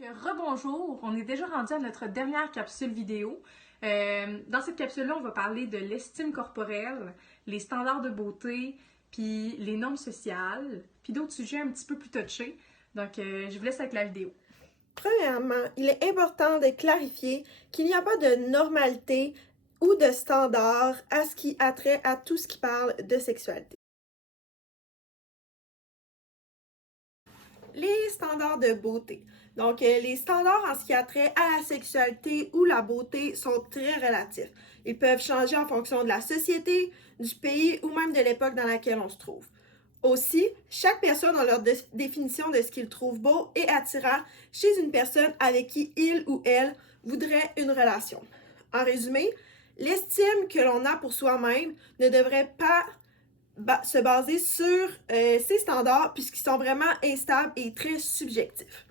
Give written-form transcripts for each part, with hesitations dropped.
Rebonjour, on est déjà rendu à notre dernière capsule vidéo. Dans cette capsule-là, on va parler de l'estime corporelle, les standards de beauté, puis les normes sociales, puis d'autres sujets un petit peu plus touchés. Je vous laisse avec la vidéo. Premièrement, il est important de clarifier qu'il n'y a pas de normalité ou de standard à ce qui a trait à tout ce qui parle de sexualité. Les standards de beauté. Donc, les standards en ce qui a trait à la sexualité ou la beauté sont très relatifs. Ils peuvent changer en fonction de la société, du pays ou même de l'époque dans laquelle on se trouve. Aussi, chaque personne a leur définition de ce qu'ils trouvent beau et attirant chez une personne avec qui il ou elle voudrait une relation. En résumé, l'estime que l'on a pour soi-même ne devrait pas se baser sur ces standards puisqu'ils sont vraiment instables et très subjectifs.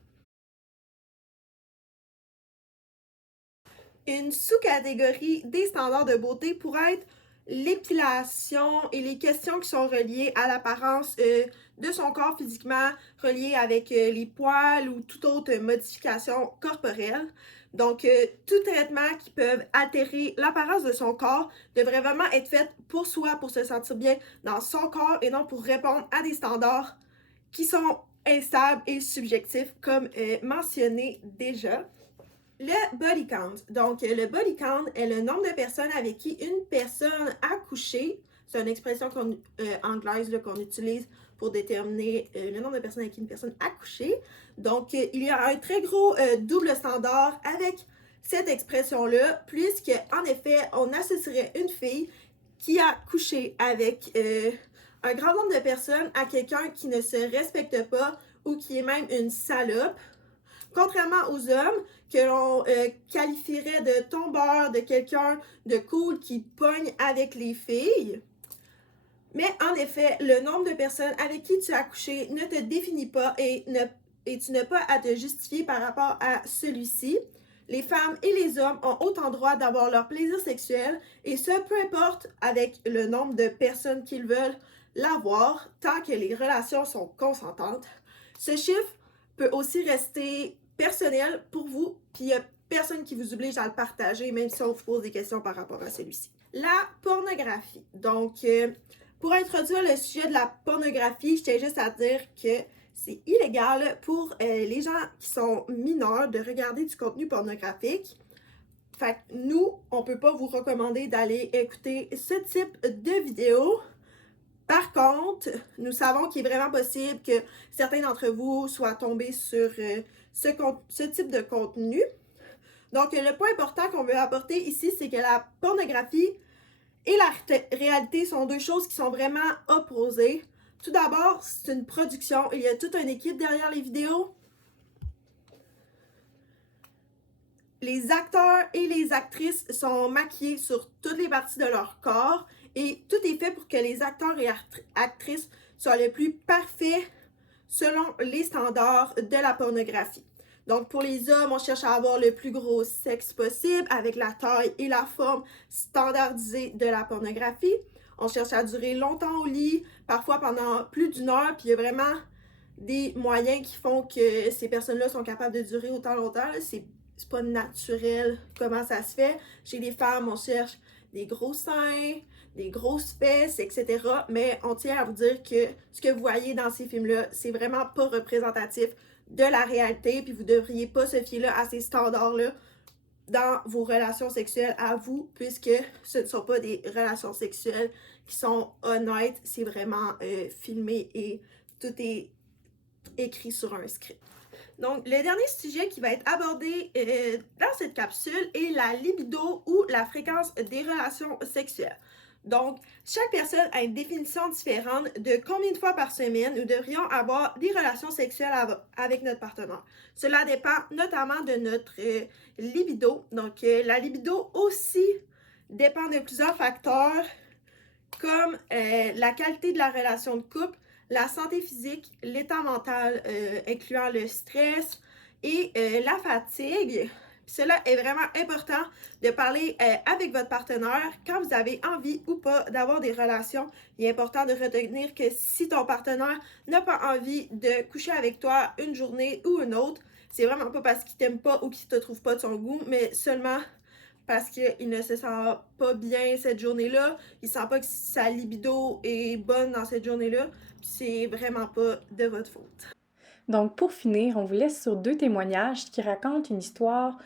Une sous-catégorie des standards de beauté pourrait être l'épilation et les questions qui sont reliées à l'apparence de son corps physiquement, reliées avec les poils ou toute autre modification corporelle. Donc, tout traitement qui peut altérer l'apparence de son corps devrait vraiment être fait pour soi, pour se sentir bien dans son corps et non pour répondre à des standards qui sont instables et subjectifs, comme mentionné déjà. Le body count. Donc, le body count est le nombre de personnes avec qui une personne a couché. C'est une expression anglaise qu'on utilise pour déterminer le nombre de personnes avec qui une personne a couché. Donc, il y a un très gros double standard avec cette expression-là, puisque, en effet, on associerait une fille qui a couché avec un grand nombre de personnes à quelqu'un qui ne se respecte pas ou qui est même une salope. Contrairement aux hommes, que l'on qualifierait de tombeur, de quelqu'un de cool qui pogne avec les filles. Mais en effet, le nombre de personnes avec qui tu as couché ne te définit pas et tu n'as pas à te justifier par rapport à celui-ci. Les femmes et les hommes ont autant droit d'avoir leur plaisir sexuel et ce, peu importe avec le nombre de personnes qu'ils veulent l'avoir, tant que les relations sont consentantes. Ce chiffre peut aussi rester personnel pour vous, puis il n'y a personne qui vous oblige à le partager, même si on vous pose des questions par rapport à celui-ci. La pornographie. Donc, pour introduire le sujet de la pornographie, je tiens juste à dire que c'est illégal pour les gens qui sont mineurs de regarder du contenu pornographique. Fait que nous, on ne peut pas vous recommander d'aller écouter ce type de vidéo. Par contre, nous savons qu'il est vraiment possible que certains d'entre vous soient tombés sur ce type de contenu. Donc, le point important qu'on veut apporter ici, c'est que la pornographie et la réalité sont deux choses qui sont vraiment opposées. Tout d'abord, c'est une production. Il y a toute une équipe derrière les vidéos. Les acteurs et les actrices sont maquillés sur toutes les parties de leur corps et tout est fait pour que les acteurs et actrices soient le plus parfaits selon les standards de la pornographie. Donc, pour les hommes, on cherche à avoir le plus gros sexe possible avec la taille et la forme standardisée de la pornographie. On cherche à durer longtemps au lit, parfois pendant plus d'une heure, puis il y a vraiment des moyens qui font que ces personnes-là sont capables de durer autant longtemps. C'est pas naturel comment ça se fait. Chez les femmes, on cherche des gros seins, des grosses fesses, etc. Mais on tient à vous dire que ce que vous voyez dans ces films-là, c'est vraiment pas représentatif de la réalité, puis vous devriez pas se fier là à ces standards-là dans vos relations sexuelles à vous, puisque ce ne sont pas des relations sexuelles qui sont honnêtes, c'est vraiment filmé et tout est écrit sur un script. Donc, le dernier sujet qui va être abordé dans cette capsule est la libido ou la fréquence des relations sexuelles. Donc, chaque personne a une définition différente de combien de fois par semaine nous devrions avoir des relations sexuelles avec notre partenaire. Cela dépend notamment de notre libido. Donc, la libido aussi dépend de plusieurs facteurs comme la qualité de la relation de couple, la santé physique, l'état mental, incluant le stress et la fatigue. Cela est vraiment important de parler avec votre partenaire quand vous avez envie ou pas d'avoir des relations. Il est important de retenir que si ton partenaire n'a pas envie de coucher avec toi une journée ou une autre, c'est vraiment pas parce qu'il t'aime pas ou qu'il te trouve pas de son goût, mais seulement parce qu'il ne se sent pas bien cette journée-là, il sent pas que sa libido est bonne dans cette journée-là, puis c'est vraiment pas de votre faute. Donc, pour finir, on vous laisse sur 2 témoignages qui racontent une histoire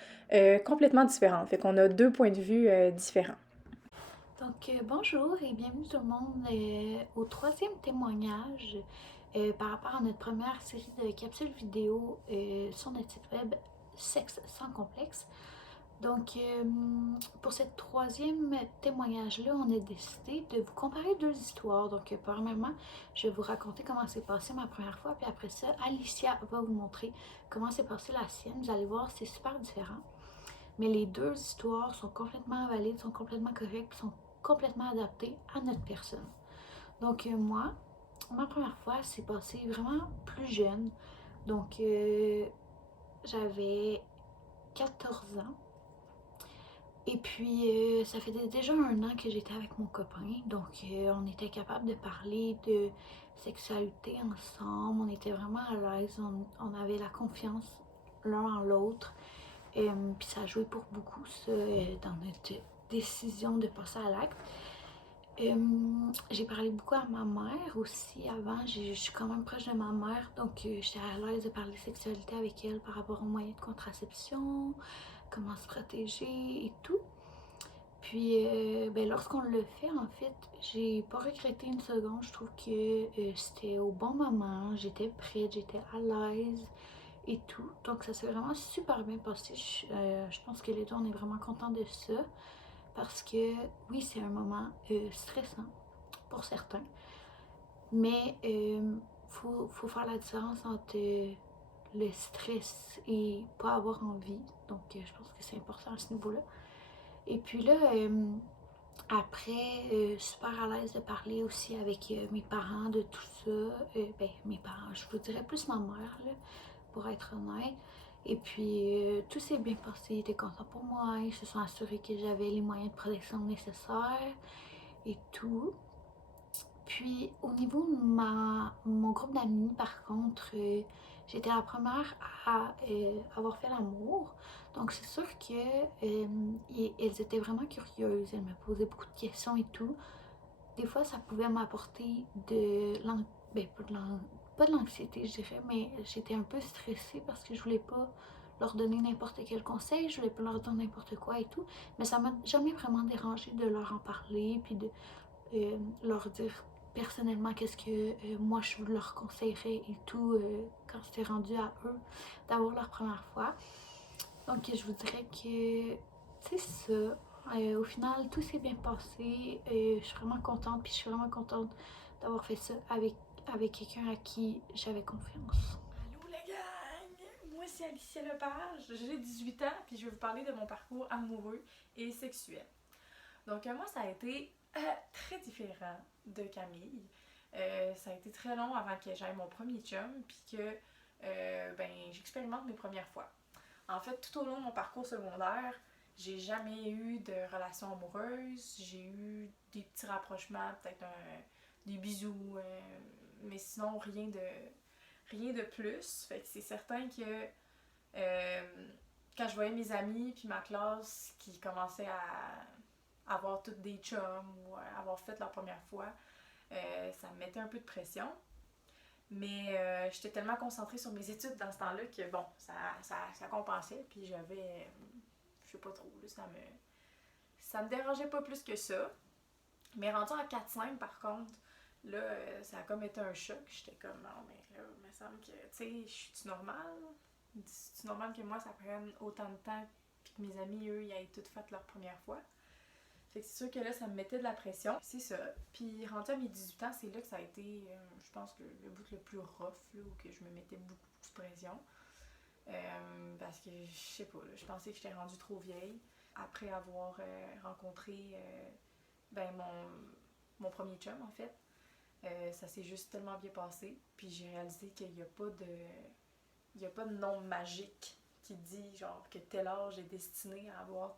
complètement différente. Fait qu'on a 2 points de vue différents. Donc, bonjour et bienvenue tout le monde au troisième témoignage par rapport à notre première série de capsules vidéo sur notre site web Sexe sans complexe. Donc, pour ce troisième témoignage-là, on a décidé de vous comparer 2 histoires. Donc, premièrement, je vais vous raconter comment s'est passé ma première fois, puis après ça, Alicia va vous montrer comment s'est passée la sienne. Vous allez voir, c'est super différent. Mais les 2 histoires sont complètement valides, sont complètement correctes, sont complètement adaptées à notre personne. Donc, moi, ma première fois, c'est passé vraiment plus jeune. Donc, j'avais 14 ans. Et puis, ça faisait déjà 1 an que j'étais avec mon copain. Donc, on était capable de parler de sexualité ensemble. On était vraiment à l'aise. On avait la confiance l'un en l'autre. Puis ça a joué pour beaucoup, ça, dans notre décision de passer à l'acte. J'ai parlé beaucoup à ma mère aussi avant. Je suis quand même proche de ma mère, donc j'étais à l'aise de parler sexualité avec elle par rapport aux moyens de contraception, comment se protéger et tout. Puis, lorsqu'on l'a fait, en fait, j'ai pas regretté une seconde. Je trouve que c'était au bon moment, j'étais prête, j'étais à l'aise et tout. Donc, ça s'est vraiment super bien passé. Je pense que les deux, on est vraiment contents de ça. Parce que, oui, c'est un moment stressant pour certains. Mais faut faire la différence entre le stress et pas avoir envie. Donc, je pense que c'est important à ce niveau-là. Et puis là, après, super à l'aise de parler aussi avec mes parents de tout ça. Mes parents, je vous dirais plus ma mère, là, pour être honnête. Et puis, tout s'est bien passé, ils étaient contents pour moi, ils se sont assurés que j'avais les moyens de protection nécessaires et tout. Puis, au niveau de mon groupe d'amis, par contre, j'étais la première à avoir fait l'amour. Donc, c'est sûr qu'elles étaient vraiment curieuses. Elles me posaient beaucoup de questions et tout. Des fois, ça pouvait m'apporter pas de l'anxiété, je dirais, mais j'étais un peu stressée parce que je voulais pas leur donner n'importe quel conseil, je voulais pas leur dire n'importe quoi et tout. Mais ça m'a jamais vraiment dérangé de leur en parler, puis de leur dire personnellement qu'est-ce que moi je leur conseillerais et tout quand c'était rendu à eux d'avoir leur première fois. Donc je vous dirais que c'est ça. Au final, tout s'est bien passé. Je suis vraiment contente, puis je suis vraiment contente d'avoir fait ça avec quelqu'un à qui j'avais confiance. Allô la gang! Moi c'est Alicia Lepage, j'ai 18 ans puis je vais vous parler de mon parcours amoureux et sexuel. Donc moi ça a été très différent de Camille. Ça a été très long avant que j'aille mon premier chum puis que j'expérimente mes premières fois. En fait, tout au long de mon parcours secondaire, j'ai jamais eu de relation amoureuse. J'ai eu des petits rapprochements, peut-être des bisous, mais sinon rien de plus. Fait que c'est certain que quand je voyais mes amis puis ma classe qui commençaient à avoir toutes des chums ou à avoir fait leur première fois, ça me mettait un peu de pression. Mais j'étais tellement concentrée sur mes études dans ce temps-là que bon, ça compensait. Puis j'avais, je sais pas trop, là, ça me dérangeait pas plus que ça. Mais rendu en 4-5 par contre, là, ça a comme été un choc. J'étais comme, non, mais là, il me semble que, tu sais, je suis-tu normale? C'est-tu normal que moi, ça prenne autant de temps puis que mes amis, eux, ils aient toutes fait leur première fois? Fait que c'est sûr que là, ça me mettait de la pression. C'est ça. Puis rendu à mes 18 ans, c'est là que ça a été, je pense, le bout le plus rough, là, où que je me mettais beaucoup de pression. Parce que, je sais pas, là, je pensais que j'étais rendue trop vieille. Après avoir rencontré mon premier chum, en fait, ça s'est juste tellement bien passé. Puis j'ai réalisé qu'il n'y a pas de... Il n'y a pas de nom magique qui dit genre que tel âge est destiné à avoir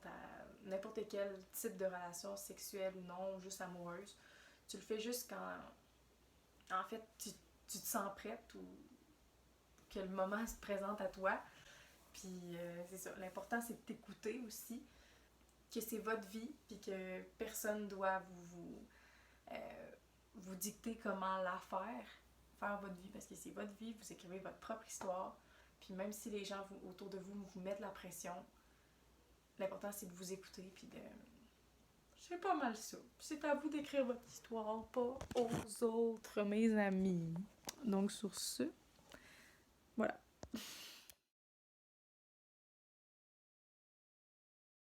n'importe quel type de relation sexuelle ou non, juste amoureuse. Tu le fais juste quand en fait tu te sens prête ou que le moment se présente à toi. Puis c'est ça, l'important c'est de t'écouter aussi, que c'est votre vie, puis que personne doit vous dicter comment la faire votre vie, parce que c'est votre vie, vous écrivez votre propre histoire, puis même si les gens autour de vous mettent la pression, l'important c'est de vous écouter, puis de... C'est pas mal ça. C'est à vous d'écrire votre histoire, pas aux autres, mes amis. Donc sur ce, voilà.